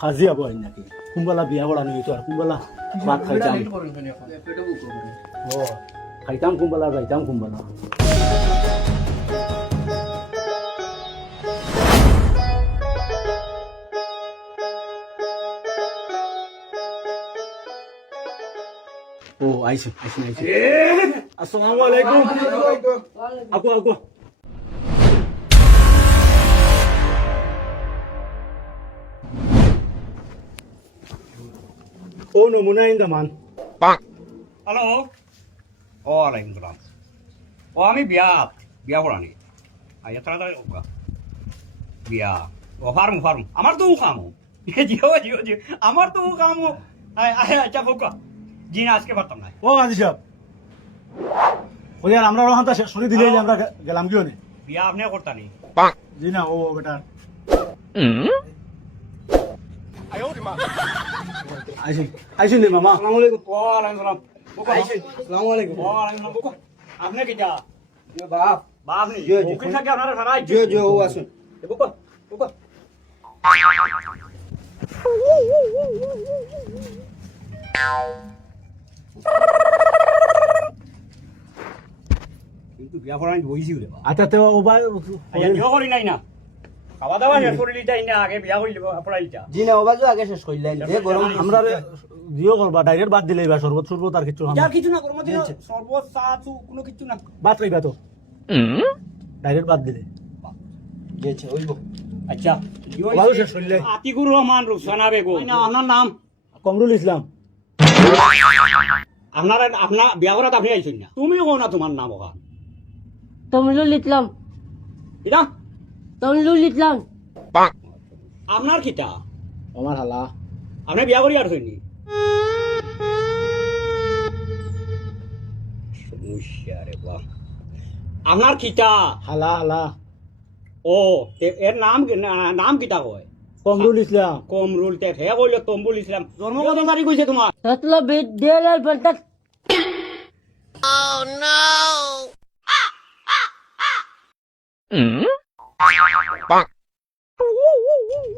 খাজি হবো নাকি কুম্বালা বিয়া পড়ানো হইতো আর কুম্বালা ভাত খাইতাম ও খাইতাম কুম্বালা যাইতাম কুম্বালা ও আইসো আইসো আইসো আসসালামু আলাইকুম আকু আকু ও নমুনা ইন্দামান হ্যালো ওয়ালাইকুম সালাম ও আমি বিয়া পড়ানি আইয়া তাড়াতাড়ি বিয়া ও ফার্ম আমার তো খামো জিও জিও জিও আমার তো খামো আচ্ছা ফোকা জি না আজকে পারতাম না ও গাজী সাহেব ও यार আমরা রহানটা শুনি দিলে আমরা গেলাম কিও নে বিয়া আপনি করতানি জি না ও বেটা আইসি আইসি নে মামা আসসালামু আলাইকুম ওয়ালাইকুম সালাম ফোকা আইসি আসসালামু আলাইকুম ওয়ালাইকুম সালাম ফোকা আপনি কি যা বাপ বাপ নি জি, জি। ওকে থাকে আপনারা সারা জি ও আসুন ফোকা ফোকা কিন্তু বিয়া পড়ানি বইছি রে আচ্ছা তো ও ভাই আইয়া জিও করি নাই না খাওয়া দাওয়া শেষ করে লিটাই না আগে বিয়া হইল পড়াইতা জি না ওবাজু আগে শেষ কইলেন যে গরম আমরা জিও করবা ডাইরেক্ট বাদ দিলে বা শরবত শরবত আর কিছু যা কিছু না গরম দিন সর্বত চা চু কোনো কিছু না বাদ রাইবা তো ডাইরেক্ট বাদ দিলে গেছে ওইব আচ্ছা ভালো শেষ করলে আতিকুর রহমান রুকসানা বেগম না আপনার নাম কমরুল ইসলাম আপনার বিয়া করাত আপনি আইছেন না তুমি কো না তোমার নাম ওকা তমলুল ইসলাম এটা তমলুল ইসলাম আপনার কিটা আমার হালা আপনি বিয়া করি আর হইনি সমস্যা রে বাপ আপনার কিটা হালা হালা ও এর নাম কিটা কয় কমরুল ইসলাম কমরুল তে হে কইল তম্বুল ইসলাম জন্ম কত তারিখ কইছে তোমার সতলা বিদ্যালয় পঞ্চায়েত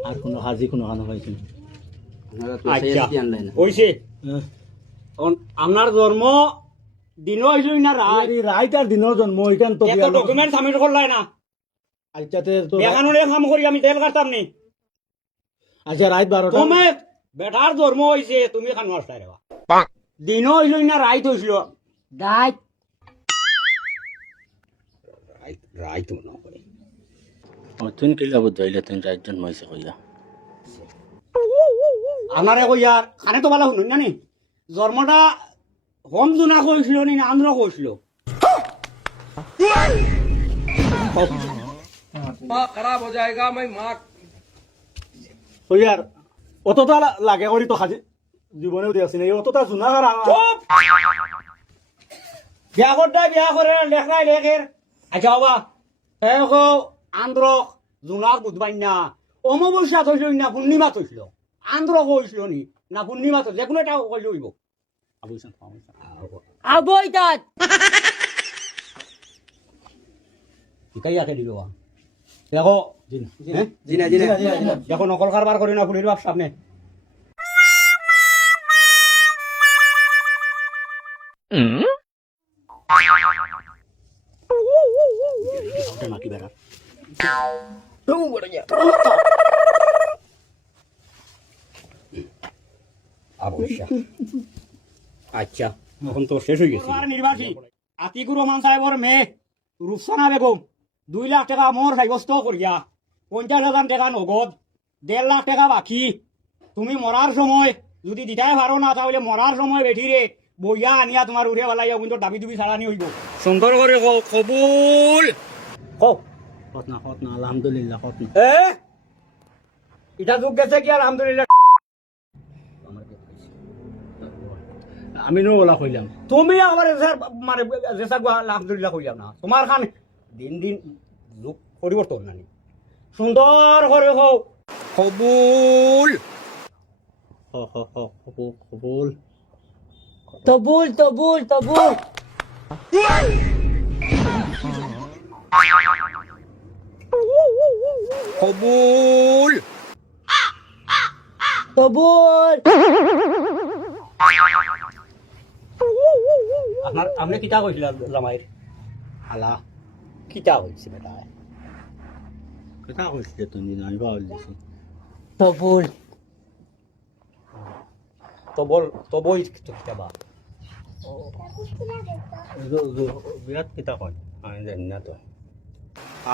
আর কোনো হাজি কোনো আনা হয়েছে আচ্ছা কইছে আপনার জন্ম দিন হইল না রাত রাইটার দিনের জন্ম ওইখান তো এত ডকুমেন্ট সাবমিট করলাই না আচ্ছাতে তো দেখানোর কাম করি আমি তেল কাটতাম নি আচ্ছা রাত 12টা তুমি বেটার জন্ম হইছে তুমি খান মাস্টার রেবা দিন হইল না রাইত হইছিল দায়িত্ব রাইত না করে তুই কিলা বুঝাইলে তুই রাত জন্ম হয়েছে কইয়া আমারে কইয়া খানে তো ভালো শুনুন জানি জন্মটা হোম জোনা কইছিল নি না আন্দ্র কইছিল माँ खराब हो जाएगा मैं माँ তো ইয়ার অতটা লাগে করি তো খাজি জীবনেও দিয়াছি না এই অতটা জুনা কার চুপ বিয়া করতে বিয়া করে লেখাই লেখের আচ্ছা বাবা দেখো আন্দ্র জোনাক বুঝবাই না অমাবস্যা থইছিল না পূর্ণিমা থইছিল আন্দ্র কইছিল নি না পূর্ণিমা থইছিল যে কোনো এটা কইলে হইব আবৈতাত এটাই আকে দিল দেখো হ্যাঁ? जीना দেখো নকল কারবার করি না পুলির বাপ সামনে নাকি বেড়া অবশ্যই আচ্ছা এখন তো শেষ হয়ে গেছে নির্বাচী আতিকুর রহমান সাহেবের মেয়ে রুকসানা বেগম 2 লাখ টাকা মোর সাব্যস্ত করিয়া 50,000 টাকা নগদ 1.5 লাখ টাকা বাকি তুমি মরার সময় যদি দিতাই পারো না তাহলে মরার সময় বেঠিরে বইয়া আনিয়া তোমার উড়ে বেলাইয়া কিন্তু দাবি দুবি ছাড়ানি হইব সুন্দর করে কবুল হতনা আলহামদুলিল্লাহ হতনা এটা যুগ গেছে কি আলহামদুলিল্লাহ আমি নো ওলা কইলাম তুমি আমার মানে জেসা আলহামদুলিল্লাহ কইলাম না তোমার খান দিন দিন যুগ পরিবর্তন নানি সুন্দর করে হোক কবুল কবুল তবুল তবুল তবুল কবুল তবুল আপনার আপনি কিতা কইছিল জামাইর আলা কিতা কইছে বেটা কথা কইছে তুমি আমি পাওয়াল দিছি তবুল তবই কিতা বা বিরাট কিতা কয় আমি জানি না তো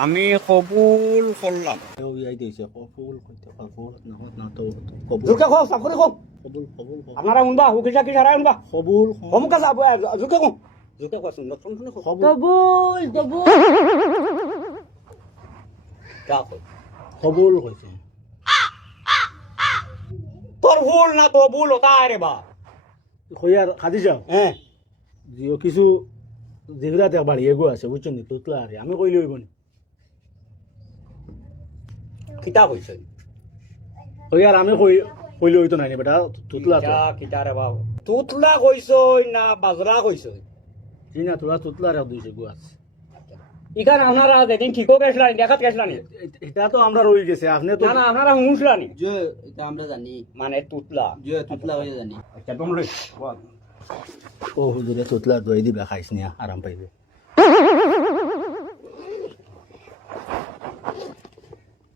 আমি কবুল করলাম কেউ ইয়াই দিয়েছে কবুল কইতে কবুল না তো কবুল জোরকে কও সাফরে কও কবুল কবুল আপনারা শুনবা হুকিসা কি সারা শুনবা কবুল হমকা যাব জোরকে কও জোরকে কও শুন নতুন শুনে কও তবুল তবুল কা কও কবুল কইছে তোর ভুল না তো ভুল ওটা রে বা কইয়ার খাদি যাও হ্যাঁ জিও কিছু যেগুলাতে বাড়ি এগো আছে বুঝছেন নি তোতলা আরে আমি কইলে হইব নি কিতা কইছে কইয়ার আমি কইলে হইতো নাই বেটা তোতলা তো কিতা কিতা রে বাবু তুতলা কইছই না বাজরা কইছই জি না তোরা তোতলা রে দুইছে গো আছে ইখান আপনারা যেদিন ঠিকও গেছিলানি দেখাত গেছিলানি এটা তো আমরা রই গেছে আপনি তো না না আপনারা হুঁসলানি যে এটা আমরা জানি মানে তুতলা যে তুতলা হয়ে জানি আচ্ছা তোমরা ও হুজুরে তোতলা দই দিবা খাইছ নি আরাম পাইবে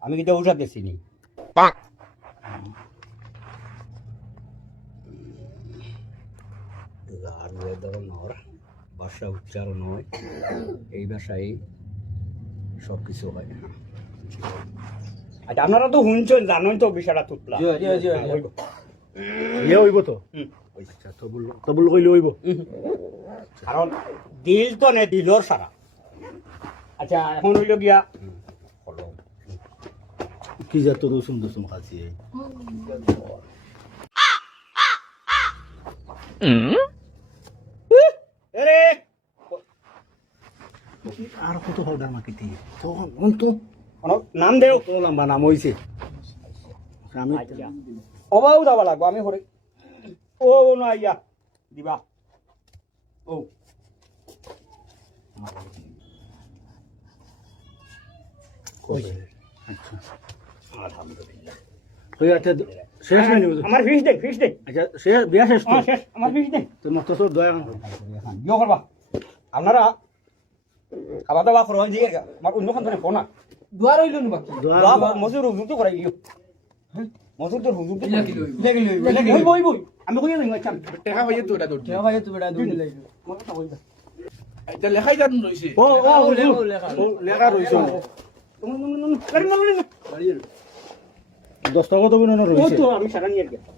আমি কিন্তু উঠা গেছি নি ভাষা উচ্চারণ হয় এই ভাষায় সব কিছু হয় আচ্ছা আপনারা তো শুনছেন জানেন তো বিষয়টা তুতলা ইয়ে হইব তো হুম। আচ্ছা তবুল তবুল কইলে হইব কারণ দিল তো নে দিলর সারা আচ্ছা এখন হইল গিয়া কি যা তো রসুন রসুন খাচ্ছি এরে আর কত পাউডার মাখিতে তো অন্ত কোনো নাম দেও তো লম্বা নাম হইছে আমি আচ্ছা অবাও যাবা লাগবো আমি হরে ও না ইয়া দিবা ও কইছে আচ্ছা আলহামদুলিল্লাহ কই আচ্ছা শেষ নাই নিউজ আমার ফিস দে আচ্ছা শেষ বিয়া শেষ তো হ্যাঁ শেষ আমার ফিস দে তো মত সব দয়া ইয়ে করবা আপনারা খাওয়া দাওয়া করো দিয়ে আমার অন্য খান ফোন না দুয়ার হইল না বাকি দোয়া মজুর হুজুর তো করাই দিও মজুর তো হুজুর তো লাগি হইব আমি কই যাই আচ্ছা টেকা হয়ে তো এটা দৌড় ঠেয়া ভাই তো বেটা দৌড়ি লাগি এটা লেখাই যান রইছে ও লেখা রইছে 10 টাকা তো বিনা ও রইছে তো আমি সারা নিয়ে গেছি